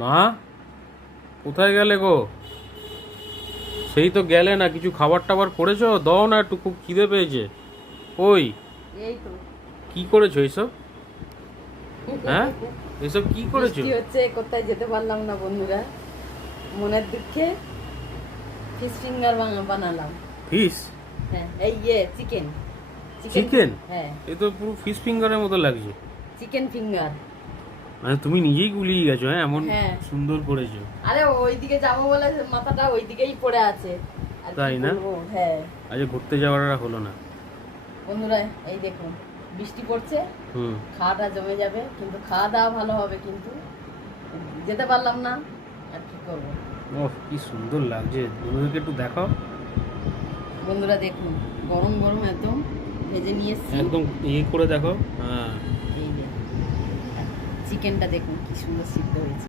মা, কোথায় গেলে গো? সেই তো গেলে না, কিছু খাবার টাবার করেছো? দাও না, একটু খুব খিদে পেয়েছে। ওই এই তো কি করেছো এইসব? হ্যাঁ, এসব কি করেছো? বৃষ্টি হচ্ছে, কোথায় যেতে পারলাম না বন্ধুরা, মনের দুঃখে ফিশ ফিঙ্গার বানালাম। ফিশ? হ্যাঁ, এই চিকেন। চিকেন? হ্যাঁ, এ তো পুরো ফিশ ফিঙ্গারের মতো লাগছে। Chicken finger. মানে তুমি নিজেই গুলিয়ে গেছো, হ্যাঁ, এমন হ্যাঁ। সুন্দর করেছো। আরে ওইদিকে যাবো বলে মাথাটা ওইদিকেই পড়ে আছে। আর কি তাই না? বলবো, হ্যাঁ আজ ঘুরতে যাওয়ার আর হলো না। বন্ধুরা, এই দেখুন বৃষ্টি পড়ছে, হুম। খাওয়াটা জমে যাবে, কিন্তু খাওয়া দাওয়া ভালো হবে, কিন্তু যেতে পারলাম না, আর কি করবো। ওহ, কি সুন্দর লাগছে, বন্ধুদেরকে একটু দেখাও। বন্ধুরা দেখুন, গরম গরম একদম ভেজে নিয়ে এসছি। একদম ইয়ে করে দেখো। হ্যাঁ। এই যে চিকেনটা দেখুন কি সুন্দর সিদ্ধ হয়েছে।